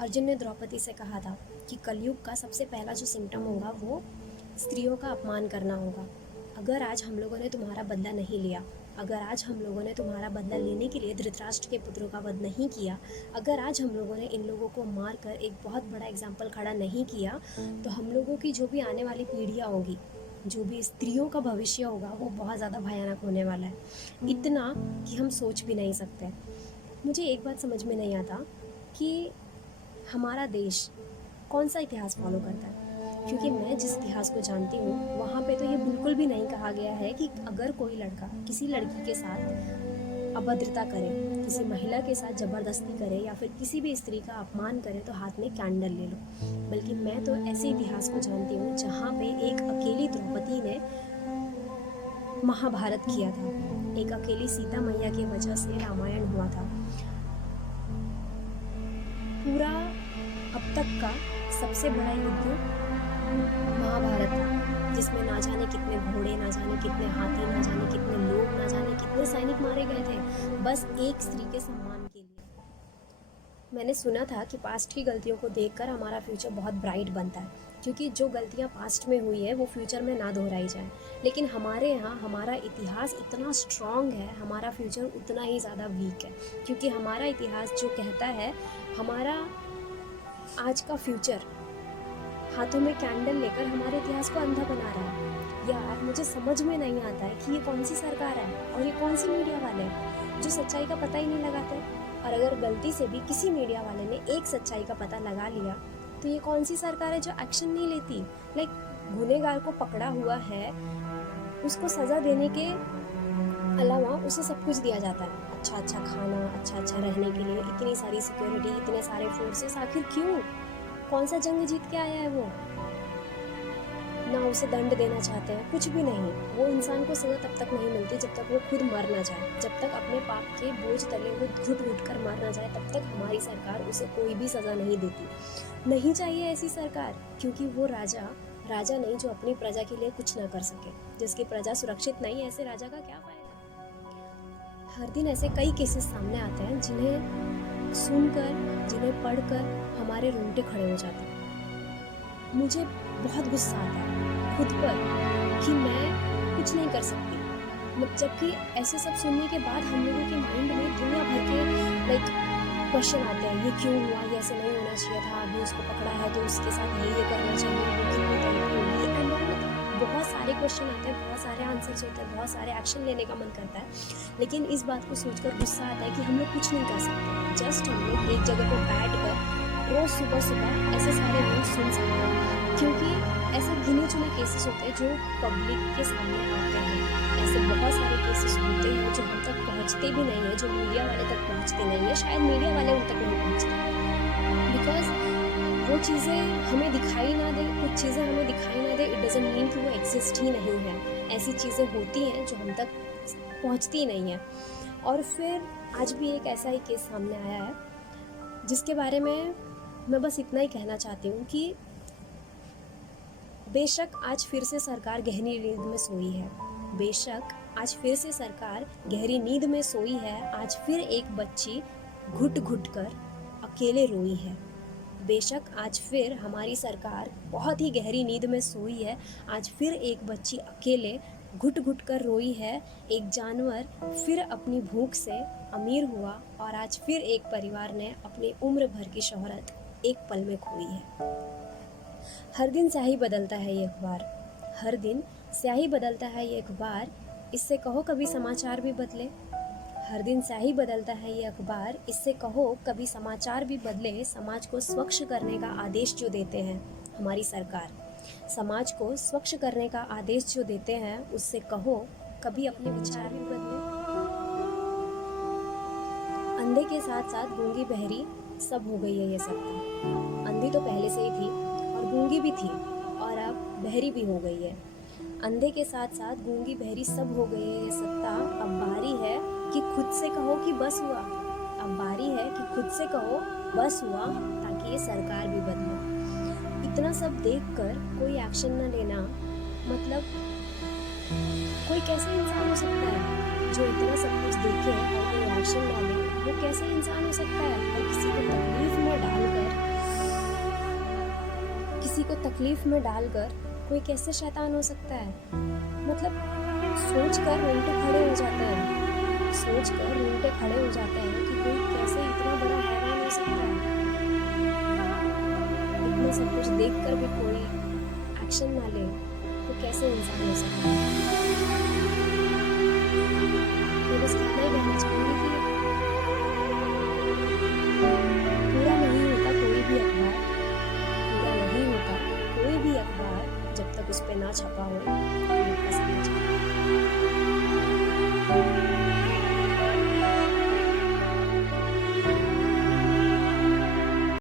अर्जुन ने द्रौपदी से कहा था कि कलयुग का सबसे पहला जो सिम्टम होगा वो स्त्रियों का अपमान करना होगा। अगर आज हम लोगों ने तुम्हारा बदला नहीं लिया, अगर आज हम लोगों ने तुम्हारा बदला लेने के लिए धृतराष्ट्र के पुत्रों का वध नहीं किया, अगर आज हम लोगों ने इन लोगों को मार कर एक बहुत बड़ा एग्जाम्पल खड़ा नहीं किया, तो हम लोगों की जो भी आने वाली पीढ़ियाँ होगी, जो भी स्त्रियों का भविष्य होगा, वो बहुत ज़्यादा भयानक होने वाला है। इतना कि हम सोच भी नहीं सकते। मुझे एक बात समझ में नहीं आता कि हमारा देश कौन सा इतिहास फॉलो करता है, क्योंकि मैं जिस इतिहास को जानती हूँ वहाँ पे तो ये बिल्कुल भी नहीं कहा गया है कि अगर कोई लड़का किसी लड़की के साथ अभद्रता करे, किसी महिला के साथ ज़बरदस्ती करे या फिर किसी भी स्त्री का अपमान करे तो हाथ में कैंडल ले लो। बल्कि मैं तो ऐसे इतिहास को जानती हूँ जहाँ पे एक अकेली द्रौपदी ने महाभारत किया था, एक अकेली सीता मैया की वजह से रामायण हुआ था। पूरा अब तक का सबसे बड़ा युद्ध महाभारत था, जिसमें ना जाने कितने घोड़े, ना जाने कितने हाथी, ना जाने कितने लोग, ना जाने कितने सैनिक मारे गए थे, बस एक स्त्री के सम्मान के लिए। मैंने सुना था कि पास्ट की गलतियों को देखकर हमारा फ्यूचर बहुत ब्राइट बनता है, क्योंकि जो गलतियाँ पास्ट में हुई है वो फ्यूचर में ना दोहराई जाए। लेकिन हमारे यहाँ हमारा इतिहास इतना स्ट्रॉन्ग है, हमारा फ्यूचर उतना ही ज़्यादा वीक है, क्योंकि हमारा इतिहास जो कहता है हमारा आज का फ्यूचर हाथों में कैंडल लेकर हमारे इतिहास को अंधा बना रहा है। यार मुझे समझ में नहीं आता है कि ये कौन सी सरकार है और ये कौन सी मीडिया वाले हैं जो सच्चाई का पता ही नहीं लगाते। और अगर गलती से भी किसी मीडिया वाले ने एक सच्चाई का पता लगा लिया तो ये कौन सी सरकार है जो एक्शन नहीं लेती। गुनहगार को पकड़ा हुआ है, उसको सज़ा देने के अलावा उसे सब कुछ दिया जाता है, अच्छा खाना, अच्छा रहने के लिए, इतनी सारी सिक्योरिटी, इतने सारे फोर्सेस। आखिर क्यों? कौन सा जंग जीत के आया है वो? ना उसे दंड देना चाहते हैं, कुछ भी नहीं। वो इंसान को सज़ा तब तक नहीं मिलती जब तक वो खुद मर ना जाए, जब तक अपने पाप के बोझ तले वो घुट घुट कर मर ना जाए, तब तक हमारी सरकार उसे कोई भी सज़ा नहीं देती। नहीं चाहिए ऐसी सरकार, क्योंकि वो राजा नहीं जो अपनी प्रजा के लिए कुछ ना कर सके। जिसकी प्रजा सुरक्षित नहीं, ऐसे राजा का क्या फायदा। हर दिन ऐसे कई केसेस सामने आते हैं जिन्हें सुनकर, जिन्हें पढ़कर हमारे रोंगटे खड़े हो जाते हैं। मुझे बहुत गुस्सा आता है खुद पर कि मैं कुछ नहीं कर सकती। जबकि ऐसे सब सुनने के बाद हम लोगों के माइंड में दुनिया भर के क्वेश्चन आते हैं, ये क्यों हुआ, ये ऐसे नहीं होना चाहिए था, अभी उसको पकड़ा है तो उसके साथ ये करना चाहिए, वो कितनी तरीके होगी। बहुत सारे क्वेश्चन आते हैं, बहुत सारे आंसर्स होते हैं, बहुत सारे एक्शन लेने का मन करता है। लेकिन इस बात को सोचकर गुस्सा आता है कि हम लोग कुछ नहीं कर सकते। जस्ट हम लोग एक जगह पर बैठ कर रोज़ सुबह ऐसे सारे न्यूज़ सुन सकते हैं, क्योंकि ऐसे गिने चुने केसेस होते हैं जो पब्लिक के सामने आते हैं। ऐसे बहुत सारे केसेस होते हैं जो हम तक पहुंचते भी नहीं है, जो मीडिया वाले तक पहुंचते नहीं है। शायद मीडिया वाले उन तक नहीं पहुंचते, बिकॉज वो चीज़ें हमें दिखाई ना दे, कुछ चीज़ें हमें दिखाई ना दे, इट डजंट मीन कि वो एग्जिस्ट ही नहीं है। ऐसी चीज़ें होती हैं जो हम तक पहुंचती नहीं है। और फिर आज भी एक ऐसा ही केस सामने आया है जिसके बारे में मैं बस इतना ही कहना चाहती हूँ कि बेशक आज फिर से सरकार गहरी नींद में सोई है, बेशक आज फिर से सरकार गहरी नींद में सोई है, आज फिर एक बच्ची घुट घुट कर अकेले रोई है। बेशक आज फिर हमारी सरकार बहुत ही गहरी नींद में सोई है, आज फिर एक बच्ची अकेले घुट घुट कर रोई है। एक जानवर फिर अपनी भूख से अमीर हुआ और आज फिर एक परिवार ने अपनी उम्र भर की शोहरत एक पल में खोई है। हर दिन स्याही बदलता है ये अखबार, हर दिन स्याही बदलता है ये अखबार, इससे कहो कभी समाचार भी बदले। हर दिन स्याही बदलता है ये अखबार, इससे कहो कभी समाचार भी बदले। समाज को स्वच्छ करने का आदेश जो देते हैं हमारी सरकार, समाज को स्वच्छ करने का आदेश जो देते हैं, उससे कहो कभी अपने विचार भी बदले। अंधे के साथ साथ गूंगी बहरी सब हो गई है ये सत्ता। अंधी तो पहले से ही थी और गूंगी भी थी और अब बहरी भी हो गई है। अंधे के साथ साथ गूंगी बहरी सब हो गई है ये सत्ता। अब बारी है कि खुद से कहो कि बस हुआ, अब बारी है कि खुद से कहो बस हुआ, ताकि ये सरकार भी बदले। इतना सब देखकर कोई एक्शन न लेना, मतलब कोई कैसे इंसान हो सकता है जो इतना सब कुछ देखे और कोई एक्शन ना ले? वो कैसे इंसान हो सकता है? और किसी को तकलीफ में डालकर तकलीफ में डालकर कोई कैसे शैतान हो सकता है? मतलब सोच कर रोंगटे खड़े हो जाते हैं, सोच कर रोंगटे खड़े हो जाते हैं कि कोई कैसे इतना बड़ा हैवान हो सकता है। इतना सब कुछ देख कर भी कोई एक्शन ना ले तो कैसे इंसान हो सकता है। मैं बस इतना ही कहना चाहूँगी